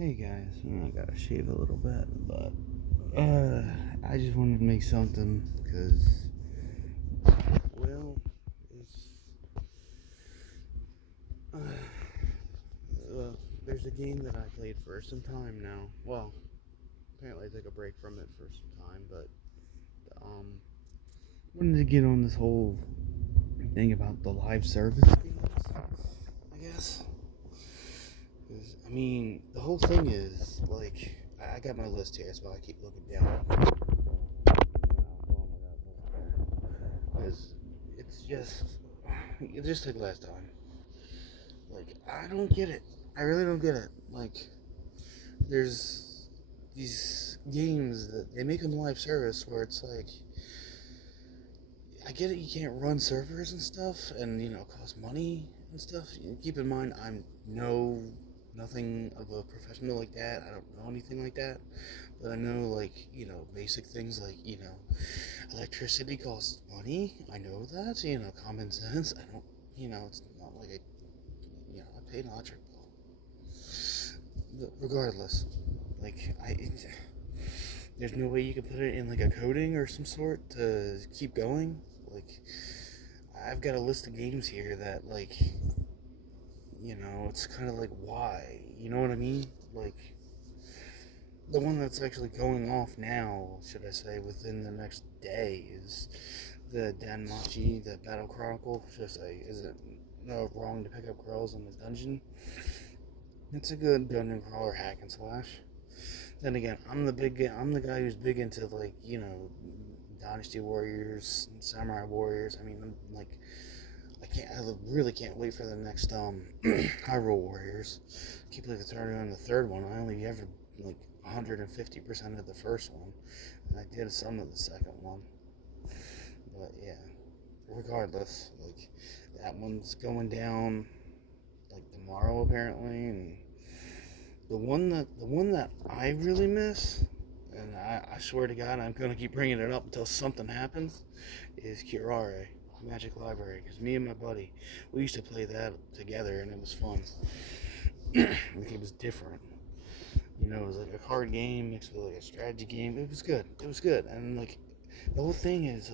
Hey guys, I gotta shave a little bit, but I just wanted to make something because, well, it's uh, there's a game that I played for some time now. Well, apparently I took a break from it for some time, but wanted to get on this whole thing about the live service games. I guess, 'cause, I mean, the whole thing is like I got my list here, so I keep looking down. Because it's just like last time. Like, I don't get it. I really don't get it. Like, there's these games that they make them live service where it's like, I get it, you can't run servers and stuff, and cost money and stuff. Keep in mind, I'm nothing of a professional like that. I don't know anything like that, but I know basic things like electricity costs money. I know that. Common sense. I don't. It's not like I pay an electric bill. But regardless, there's no way you can put it in like a coding or some sort to keep going. Like, I've got a list of games here that it's kind of like why, you know what I mean? Like, the one that's actually going off now, should I say, within the next day is the Danmachi, the Battle Chronicle. Should I say, is it wrong to pick up girls in the dungeon? It's a good dungeon crawler hack and slash. Then again, I'm the guy who's big into Dynasty Warriors, Samurai Warriors. I mean, I really can't wait for the next Hyrule Warriors. Keep like turning on the third one. I only ever 150% of the first one, and I did some of the second one. But yeah, regardless, that one's going down tomorrow apparently, and the one that I really miss, and I swear to God I'm gonna keep bringing it up until something happens, is Curare Magic Library, because me and my buddy, we used to play that together and it was fun. It was different. It was like a card game mixed with a strategy game. It was good. It was good. And the whole thing is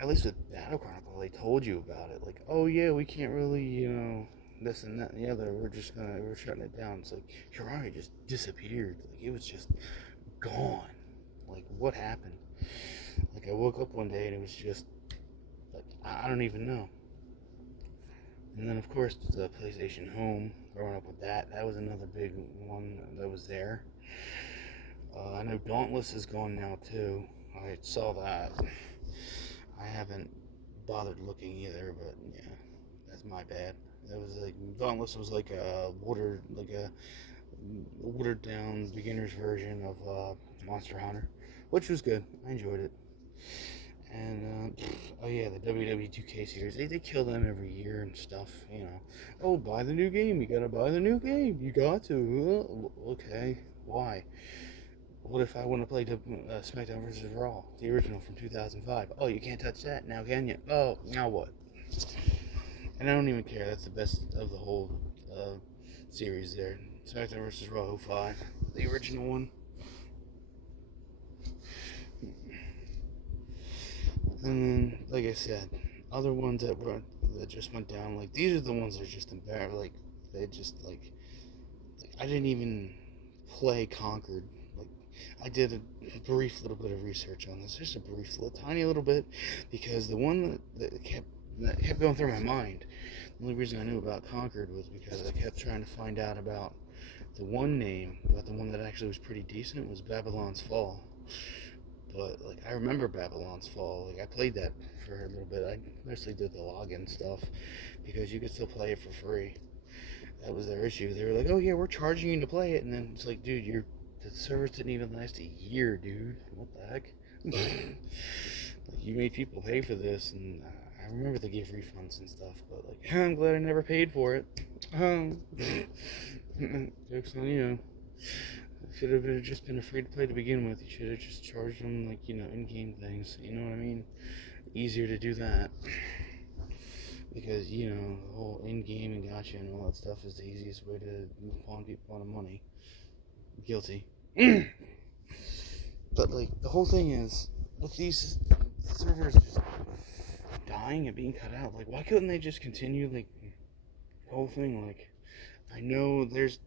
at least with Battle Chronicle, they told you about it. Like, oh yeah, we can't really, this and that and the other. We're shutting it down. It's like Hirari just disappeared. Like, it was just gone. Like, what happened? Like, I woke up one day and it was just I don't even know. And then of course the PlayStation Home. Growing up with that was another big one that was there. I know Dauntless is gone now too. I saw that. I haven't bothered looking either, but yeah, that's my bad. It was like Dauntless was like a watered down beginner's version of Monster Hunter, which was good. I enjoyed it. And oh yeah, the WWE 2K series, they kill them every year and stuff. Oh, buy the new game. You gotta buy the new game. You got to. Okay, why? What if I want to play SmackDown vs. Raw, the original from 2005? Oh, you can't touch that now, can you? Oh, now what? And I don't even care. That's the best of the whole series there. SmackDown vs. Raw 05, the original one. And then, like I said, other ones that just went down. Like, these are the ones that are just embarrassing. They just I didn't even play Conquered. Like, I did a brief little bit of research on this, just a brief little tiny little bit, because the one that kept going through my mind. The only reason I knew about Conquered was because I kept trying to find out about the one name, but the one that actually was pretty decent was Babylon's Fall. But I remember Babylon's Fall. I played that for a little bit. I mostly did the login stuff because you could still play it for free. That was their issue. They were like, "Oh yeah, we're charging you to play it," and then it's like, "Dude, the servers didn't even last a year, dude. What the heck?" You made people pay for this, and I remember they gave refunds and stuff. But I'm glad I never paid for it. Jokes on you. Should have just been afraid to play to begin with. You should have just charged them in-game things. You know what I mean? Easier to do that. because you know the whole in-game and gotcha and all that stuff is the easiest way to pawn people out of money. Guilty. But like the whole thing is with these servers just dying and being cut out. Like why couldn't they just continue like the whole thing? Like I know there's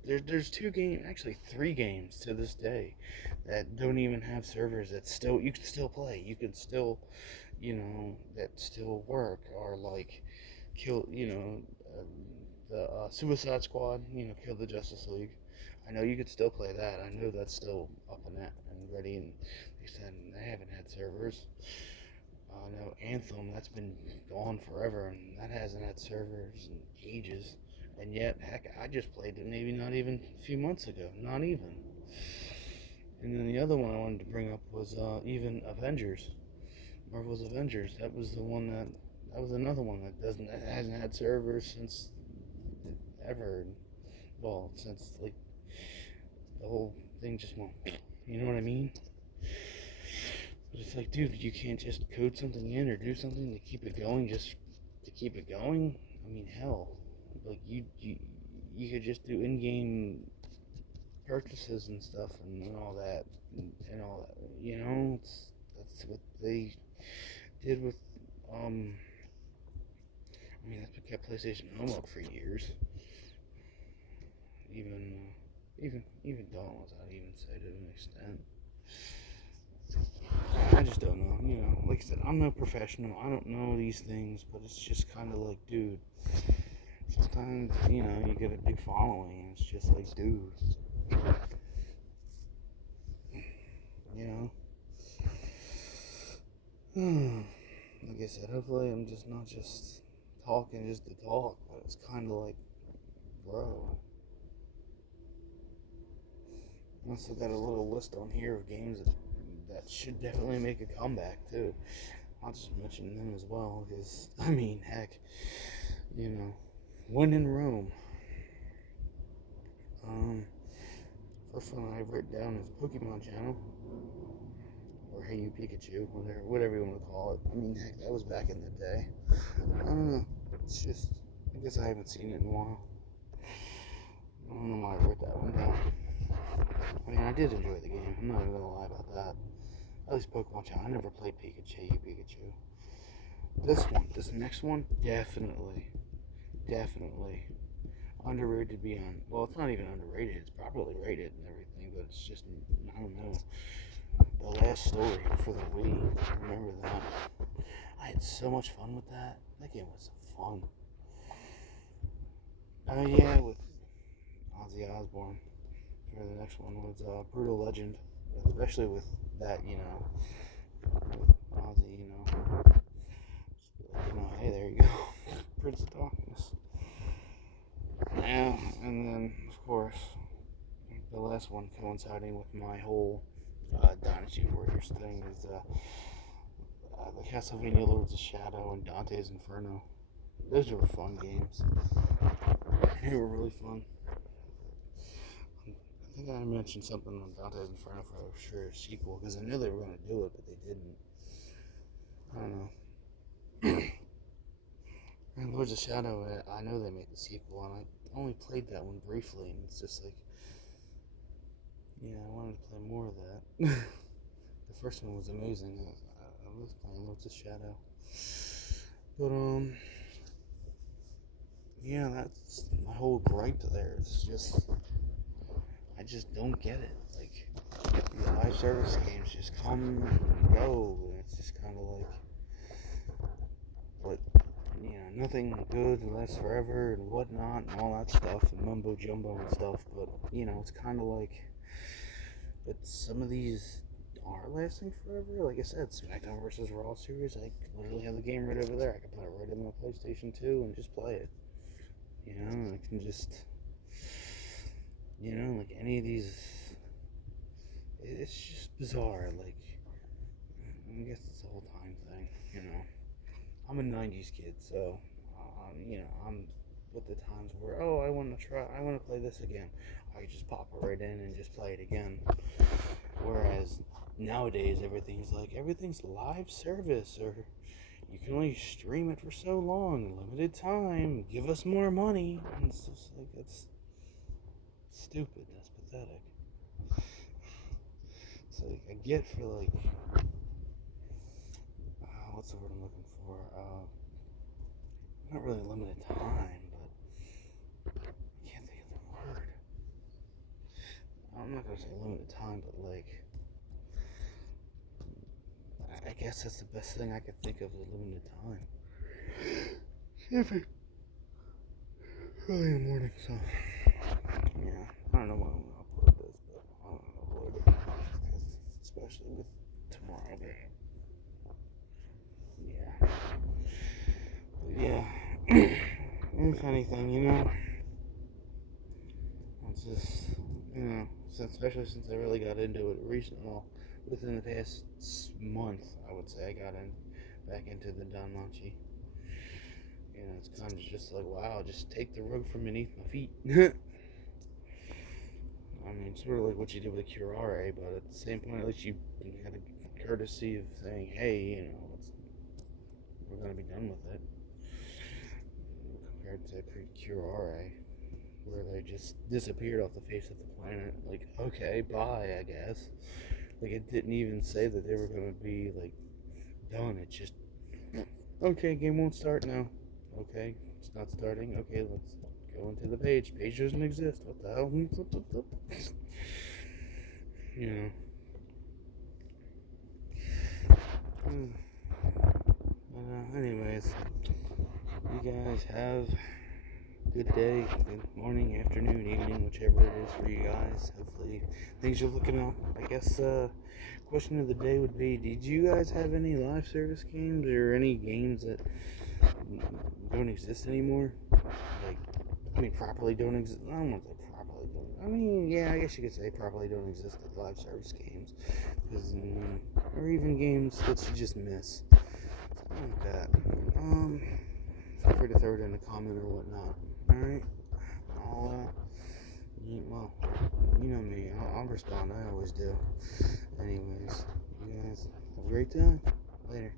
two games, actually three games to this day that don't even have servers that still you can still play. You can still, you know, that still work or like kill, you know, the Suicide Squad, you know, Kill the Justice League. I know you could still play that. I know that's still up and ready, and they said they haven't had servers. I know Anthem, that's been gone forever, and that hasn't had servers in ages. And yet, heck, I just played it maybe not even a few months ago. Not even. And then the other one I wanted to bring up was even Avengers. Marvel's Avengers. That was the one that was another one that hasn't had servers since ever. Well, since like the whole thing just went. You know what I mean? But it's like, dude, you can't just code something in or do something to keep it going just to keep it going. I mean, hell, like you could just do in-game purchases and stuff and all that and all that. You know, that's what they did with I mean, that's what kept PlayStation Home up for years. Even Dawn, I'd even say to an extent. I just don't know, you know. Like I said, I'm no professional. I don't know these things, but it's just kind of like, dude. Sometimes, you know, you get a big following, and it's just like, dude. You know. Like I said, hopefully I'm just not just talking just to talk, but it's kind of like, bro. I also got a little list on here of games that should definitely make a comeback too. I'll just mention them as well, because I mean, heck, you know, when in Rome. First one I've written down is Pokemon Channel, or Hey You Pikachu, whatever you want to call it. I mean, heck, that was back in the day. I don't know. It's just, I guess I haven't seen it in a while. I don't know why I wrote that one down. I mean, I did enjoy the game. I'm not even gonna lie about that. At least Pokemon Channel. I never played Pikachu. This next one, definitely underrated beyond. Well, it's not even underrated. It's properly rated and everything, but it's just, I don't know. The Last Story for the Wii. Remember that? I had so much fun with that. That game was fun. Oh yeah, with Ozzy Osbourne. For the next one was Brutal Legend, especially with that, you know, Ozzy, hey, there you go, Prince of Darkness. Yeah, and then of course the last one coinciding with my whole Dynasty Warriors thing is the Castlevania Lords of Shadow and Dante's Inferno. Those were fun games. They were really fun. I think I mentioned something on Dante's Inferno for sure a sequel, because I knew they were going to do it, but they didn't. I don't know. And Lords of Shadow, I know they made the sequel, and I only played that one briefly, and it's just like, yeah, I wanted to play more of that. The first one was amazing. I was playing Lords of Shadow. But, yeah, that's my whole gripe there. It's just, I just don't get it. Like, the live service games just come and go, and it's just kind of like, but, you know, nothing good lasts forever and whatnot and all that stuff and mumbo jumbo and stuff, but, you know, it's kind of like, but some of these are lasting forever. Like I said, SmackDown vs. Raw series, I literally have the game right over there. I can put it right in my PlayStation 2 and just play it. You know, I can just, you know, like any of these, it's just bizarre. Like, I guess it's the whole time thing, you know. I'm a 90s kid, so, you know, I'm with the times where, oh, I want to play this again. I just pop it right in and just play it again. Whereas nowadays, everything's live service, or, you can only stream it for so long, limited time, give us more money. And it's just like, that's stupid, that's pathetic. It's like, I get for like, what's the word I'm looking for? Not really limited time, but I can't think of the word. I'm not gonna say limited time, but like, I guess that's the best thing I could think of is limited time. If it early in the morning, so yeah, I don't know when I'm gonna upload this, but I'm gonna upload it, especially with tomorrow. But yeah, if anything, it's just, especially since I really got into it recently, well, within the past month, I would say I got back into the Danmachi. It's kind of just like, wow, just take the rug from beneath my feet. I mean, sort of like what you did with Curare, but at the same point, at least you had the courtesy of saying, hey, we're going to be done with it. Compared to Curare, where they just disappeared off the face of the planet. Like, okay, bye, I guess. Like, it didn't even say that they were going to be, like, done. It just, okay, game won't start now. Okay, it's not starting. Okay, let's go into the page. Page doesn't exist. What the hell? Anyways, you guys have a good day, good morning, afternoon, evening, whichever it is for you guys. Hopefully things are looking up. I guess question of the day would be, did you guys have any live service games or any games that don't exist anymore? Properly don't exist. I don't want to say properly don't. Yeah, I guess you could say properly don't exist as live service games, or even games that you just miss. Something like that. Feel free to throw it in a comment or whatnot. All right. Well, you know me. I'll respond. I always do. Anyways, you guys have a great time. Later.